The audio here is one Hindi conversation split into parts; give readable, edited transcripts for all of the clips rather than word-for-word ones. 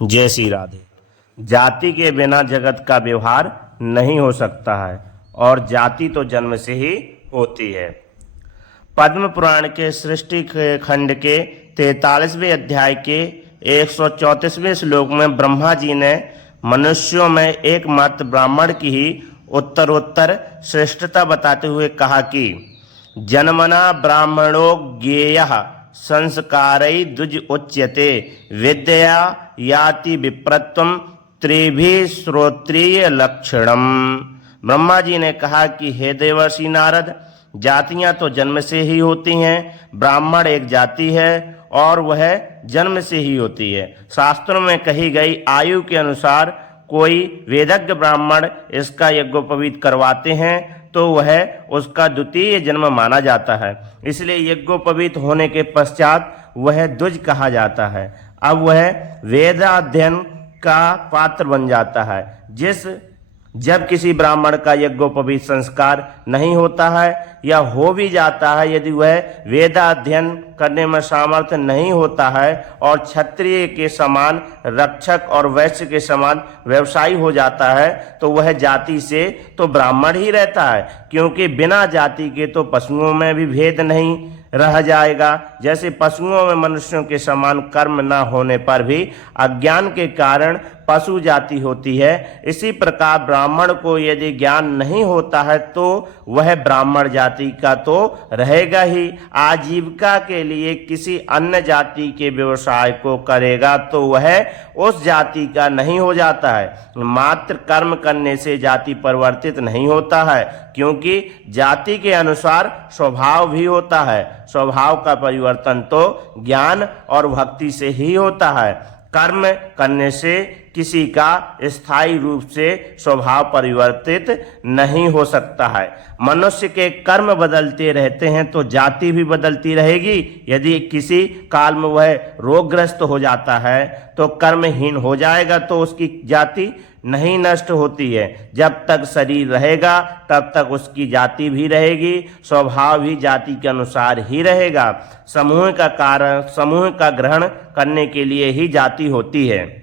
जय श्री राधे। जाति के बिना जगत का व्यवहार नहीं हो सकता है और जाति तो जन्म से ही होती है। पद्म पुराण के सृष्टि के खंड के 43वें अध्याय के 134वें श्लोक में ब्रह्मा जी ने मनुष्यों में एकमात्र ब्राह्मण की ही उत्तरोत्तर श्रेष्ठता बताते हुए कहा कि जन्मना ब्राह्मणो ज्ञेयः संस्कारैः द्विज उच्यते विद्या याति विप्रत्वम त्रिभिः श्रोत्रिय लक्षणम। ब्रह्मा जी ने कहा कि हे देवर्षि नारद, जातियां तो जन्म से ही होती हैं। ब्राह्मण एक जाति है और वह जन्म से ही होती है। शास्त्रों में कही गई आयु के अनुसार कोई वेदज्ञ ब्राह्मण इसका यज्ञोपवीत करवाते हैं तो वह उसका द्वितीय जन्म माना जाता है। इसलिए यज्ञोपवीत होने के पश्चात वह द्विज कहा जाता है। अब वह वेदाध्ययन का पात्र बन जाता है। जब किसी ब्राह्मण का यज्ञोपवीत संस्कार नहीं होता है या हो भी जाता है, यदि वह वेदाध्ययन करने में सामर्थ्य नहीं होता है और क्षत्रिय के समान रक्षक और वैश्य के समान व्यवसायी हो जाता है तो वह जाति से तो ब्राह्मण ही रहता है, क्योंकि बिना जाति के तो पशुओं में भी भेद नहीं रह जाएगा। जैसे पशुओं में मनुष्यों के समान कर्म न होने पर भी अज्ञान के कारण पशु जाति होती है, इसी प्रकार ब्राह्मण को यदि ज्ञान नहीं होता है तो वह ब्राह्मण जाति का तो रहेगा ही। आजीविका के लिए किसी अन्य जाति के व्यवसाय को करेगा तो वह उस जाति का नहीं हो जाता है। मात्र कर्म करने से जाति परिवर्तित नहीं होता है, क्योंकि जाति के अनुसार स्वभाव भी होता है। स्वभाव का परिवर्तन तो ज्ञान और भक्ति से ही होता है। कर्म करने से किसी का स्थायी रूप से स्वभाव परिवर्तित नहीं हो सकता है। मनुष्य के कर्म बदलते रहते हैं तो जाति भी बदलती रहेगी। यदि किसी काल में वह रोगग्रस्त हो जाता है तो कर्महीन हो जाएगा तो उसकी जाति नहीं नष्ट होती है। जब तक शरीर रहेगा तब तक उसकी जाति भी रहेगी, स्वभाव भी जाति के अनुसार ही रहेगा। समूह का ग्रहण करने के लिए ही जाति होती है।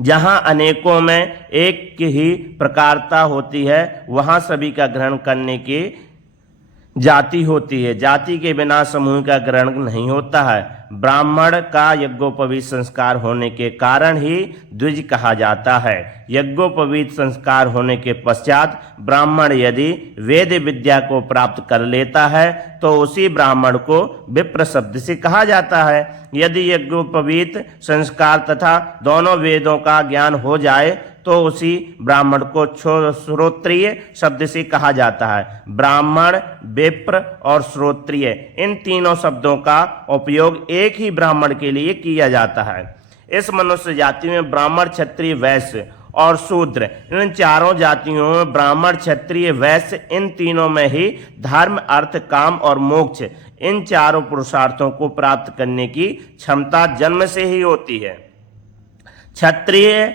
जहाँ अनेकों में एक की ही प्रकारता होती है वहाँ सभी का ग्रहण करने की जाति होती है। जाति के बिना समूह का ग्रहण नहीं होता है। ब्राह्मण का यज्ञोपवीत संस्कार होने के कारण ही द्विज कहा जाता है। यज्ञोपवीत संस्कार होने के पश्चात ब्राह्मण यदि वेद विद्या को प्राप्त कर लेता है तो उसी ब्राह्मण को विप्र शब्द से कहा जाता है। यदि यज्ञोपवीत संस्कार तथा दोनों वेदों का ज्ञान हो जाए तो उसी ब्राह्मण को श्रोत्रिय शब्द से कहा जाता है। ब्राह्मण, विप्र और श्रोत्रिय इन तीनों शब्दों का उपयोग एक ही ब्राह्मण के लिए किया जाता है। इस मनुष्य जाति में ब्राह्मण, क्षत्रिय, वैश्य और शूद्र इन चारों जातियों में ब्राह्मण, क्षत्रिय, वैश्य इन तीनों में ही धर्म, अर्थ, काम और मोक्ष इन चारों पुरुषार्थों को प्राप्त करने की क्षमता जन्म से ही होती है। क्षत्रिय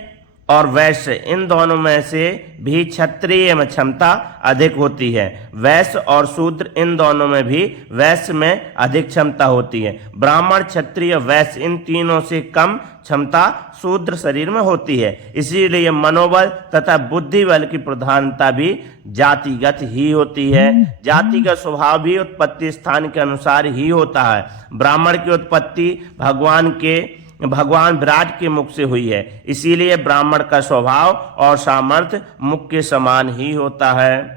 और वैश्य इन दोनों में से भी क्षत्रिय में क्षमता अधिक होती है। वैश्य और शूद्र इन दोनों में भी वैश्य में अधिक क्षमता होती है। ब्राह्मण, क्षत्रिय, वैश्य इन तीनों से कम क्षमता शूद्र शरीर में होती है। इसीलिए मनोबल तथा बुद्धि बल की प्रधानता भी जातिगत ही होती है। जाति का स्वभाव भी उत्पत्ति स्थान के अनुसार ही होता है। ब्राह्मण की उत्पत्ति भगवान विराट के मुख से हुई है, इसीलिए ब्राह्मण का स्वभाव और सामर्थ्य मुख के समान ही होता है।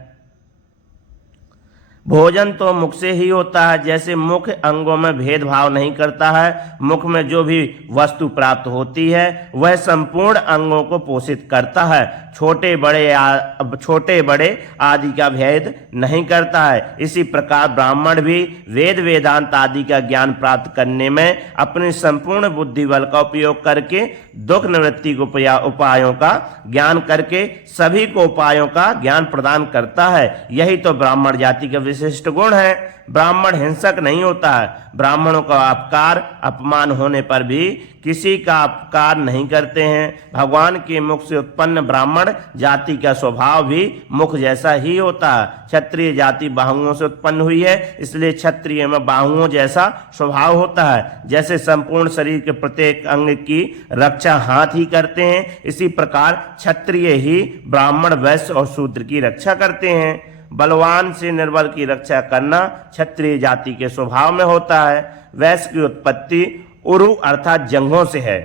भोजन तो मुख से ही होता है। जैसे मुख अंगों में भेदभाव नहीं करता है, मुख में जो भी वस्तु प्राप्त होती है वह संपूर्ण अंगों को पोषित करता है। छोटे बड़े आदि का भेद नहीं करता है। इसी प्रकार ब्राह्मण भी वेदांत आदि का ज्ञान प्राप्त करने में अपने संपूर्ण बुद्धि बल का उपयोग करके दुख निवृत्ति उपायों का ज्ञान करके सभी को उपायों का ज्ञान प्रदान करता है। यही तो ब्राह्मण जाति का विशिष्ट गुण है। ब्राह्मण हिंसक नहीं होता है। ब्राह्मणों का अपकार अपमान होने पर भी किसी का अपकार नहीं करते हैं। भगवान के मुख से उत्पन्न ब्राह्मण जाति का स्वभाव भी मुख जैसा ही होता है। क्षत्रिय जाति बाहुओं से उत्पन्न हुई है, इसलिए क्षत्रिय में बाहुओं जैसा स्वभाव होता है। जैसे संपूर्ण शरीर के प्रत्येक अंग की रक्षा हाथ ही करते हैं, इसी प्रकार क्षत्रिय ही ब्राह्मण, वैश्य और शूद्र की रक्षा करते हैं। बलवान से निर्बल की रक्षा करना क्षत्रिय जाति के स्वभाव में होता है। वैश्य की उत्पत्ति उरु अर्थात जंघों से है।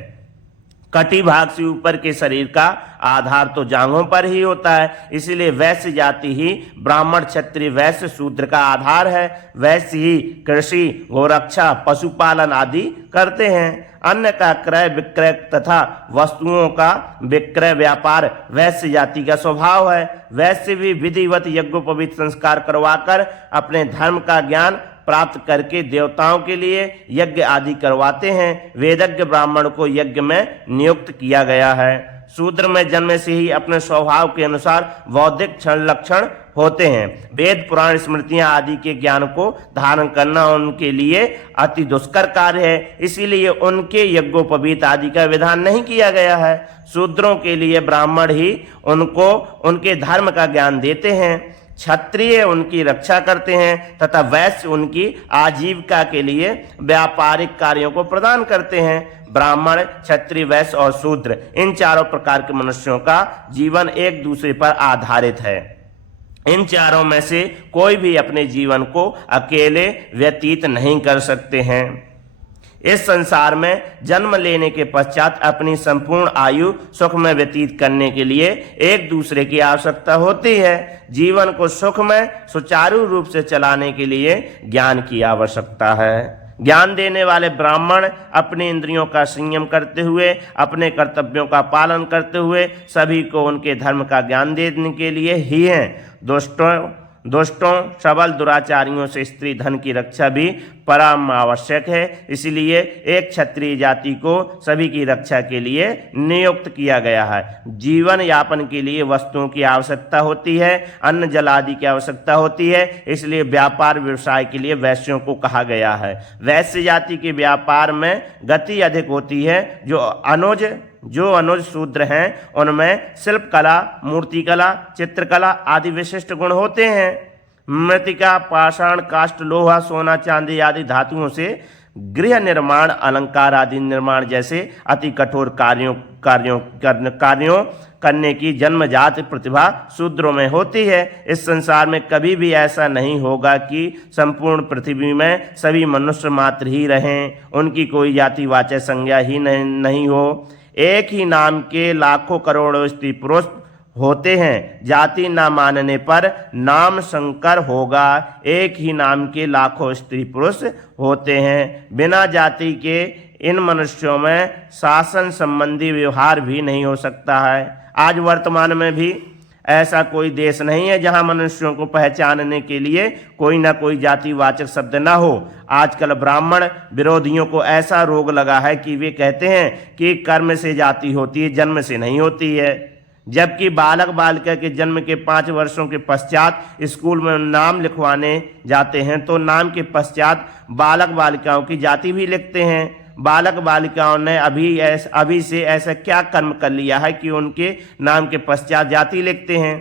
कटी भाग से ऊपर के शरीर का आधार तो जांघों पर ही होता है, इसीलिए वैश्य जाति ही ब्राह्मण, क्षत्रिय, वैश्य, शूद्र का आधार है। वैश्य ही कृषि, गोरक्षा, पशुपालन आदि करते हैं। अन्न का क्रय विक्रय तथा वस्तुओं का विक्रय व्यापार वैश्य जाति का स्वभाव है। वैश्य भी विधिवत यज्ञोपवीत संस्कार करवाकर अपने धर्म का ज्ञान प्राप्त करके देवताओं के लिए यज्ञ आदि करवाते हैं। वेदज्ञ ब्राह्मण को यज्ञ में नियुक्त किया गया है। शूद्र में जन्म से ही अपने स्वभाव के अनुसार बौद्धिक क्षण लक्षण होते हैं। वेद पुराण स्मृतियां आदि के ज्ञान को धारण करना उनके लिए अति दुष्कर कार्य है, इसीलिए उनके यज्ञोपवीत आदि का विधान नहीं किया गया है। शूद्रों के लिए ब्राह्मण ही उनको उनके धर्म का ज्ञान देते हैं। क्षत्रिय उनकी रक्षा करते हैं तथा वैश्य उनकी आजीविका के लिए व्यापारिक कार्यों को प्रदान करते हैं। ब्राह्मण, क्षत्रिय, वैश्य और शूद्र, इन चारों प्रकार के मनुष्यों का जीवन एक दूसरे पर आधारित है। इन चारों में से कोई भी अपने जीवन को अकेले व्यतीत नहीं कर सकते हैं। इस संसार में जन्म लेने के पश्चात अपनी संपूर्ण आयु सुख में व्यतीत करने के लिए एक दूसरे की आवश्यकता होती है। जीवन को सुख में सुचारू रूप से चलाने के लिए ज्ञान की आवश्यकता है। ज्ञान देने वाले ब्राह्मण अपनी इंद्रियों का संयम करते हुए, अपने कर्तव्यों का पालन करते हुए सभी को उनके धर्म का ज्ञान देने के लिए ही हैं। दुष्टों सबल दुराचारियों से स्त्री धन की रक्षा भी परम आवश्यक है, इसलिए एक क्षत्रिय जाति को सभी की रक्षा के लिए नियुक्त किया गया है। जीवन यापन के लिए वस्तुओं की आवश्यकता होती है, अन्न जल आदि की आवश्यकता होती है, इसलिए व्यापार व्यवसाय के लिए वैश्यों को कहा गया है। वैश्य जाति के व्यापार में गति अधिक होती है। जो अनुज शूद्र हैं उनमें शिल्प कला, मूर्ति कला, चित्रकला आदि विशिष्ट गुण होते हैं। मृतिका, पाषाण, काष्ठ, लोहा, सोना, चांदी आदि धातुओं से गृह निर्माण, अलंकार आदि निर्माण जैसे अति कठोर कार्यों करने की जन्मजात प्रतिभा शूद्रों में होती है। इस संसार में कभी भी ऐसा नहीं होगा कि संपूर्ण पृथ्वी में सभी मनुष्य मात्र ही रहें, उनकी कोई जातिवाचक संज्ञा ही नहीं हो। एक ही नाम के लाखों करोड़ों स्त्री पुरुष होते हैं, जाति न मानने पर नाम संकर होगा। एक ही नाम के लाखों स्त्री पुरुष होते हैं। बिना जाति के इन मनुष्यों में शासन संबंधी व्यवहार भी नहीं हो सकता है। आज वर्तमान में भी ऐसा कोई देश नहीं है जहां मनुष्यों को पहचानने के लिए कोई ना कोई जातिवाचक शब्द ना हो। आजकल ब्राह्मण विरोधियों को ऐसा रोग लगा है कि वे कहते हैं कि कर्म से जाति होती है, जन्म से नहीं होती है। जबकि बालक बालिका के जन्म के 5 वर्षों के पश्चात स्कूल में नाम लिखवाने जाते हैं तो नाम के पश्चात बालक बालिकाओं की जाति भी लिखते हैं। बालक बालिकाओं ने अभी से ऐसा क्या कर्म कर लिया है कि उनके नाम के पश्चात जाति लिखते हैं?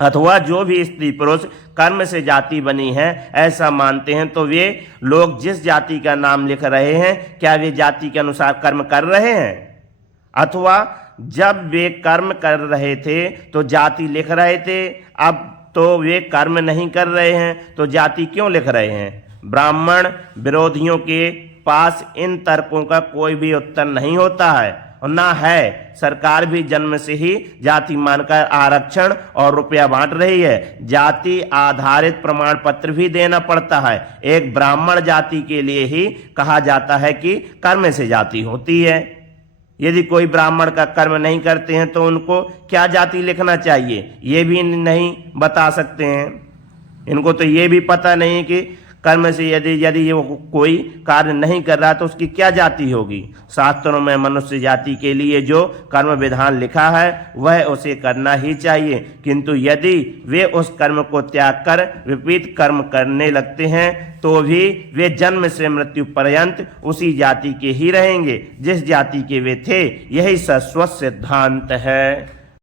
अथवा जो भी स्त्री पुरुष कर्म से जाति बनी है ऐसा मानते हैं तो वे लोग जिस जाति का नाम लिख रहे हैं क्या वे जाति के अनुसार कर्म कर रहे हैं? अथवा जब वे कर्म कर रहे थे तो जाति लिख रहे थे, अब तो वे कर्म नहीं कर रहे हैं तो जाति क्यों लिख रहे हैं? ब्राह्मण विरोधियों के पास इन तर्कों का कोई भी उत्तर नहीं होता है और ना है। सरकार भी जन्म से ही जाति मानकर आरक्षण और रुपया बांट रही है। जाति आधारित प्रमाण पत्र भी देना पड़ता है। एक ब्राह्मण जाति के लिए ही कहा जाता है कि कर्म से जाति होती है। यदि कोई ब्राह्मण का कर्म नहीं करते हैं तो उनको क्या जाति लिखना चाहिए ये भी नहीं बता सकते हैं। इनको तो ये भी पता नहीं कि कर्म से यदि यदि वो कोई कार्य नहीं कर रहा तो उसकी क्या जाति होगी। शास्त्रों में मनुष्य जाति के लिए जो कर्म विधान लिखा है वह उसे करना ही चाहिए, किंतु यदि वे उस कर्म को त्याग कर विपरीत कर्म करने लगते हैं तो भी वे जन्म से मृत्यु पर्यंत उसी जाति के ही रहेंगे जिस जाति के वे थे। यही शाश्वत सिद्धांत है।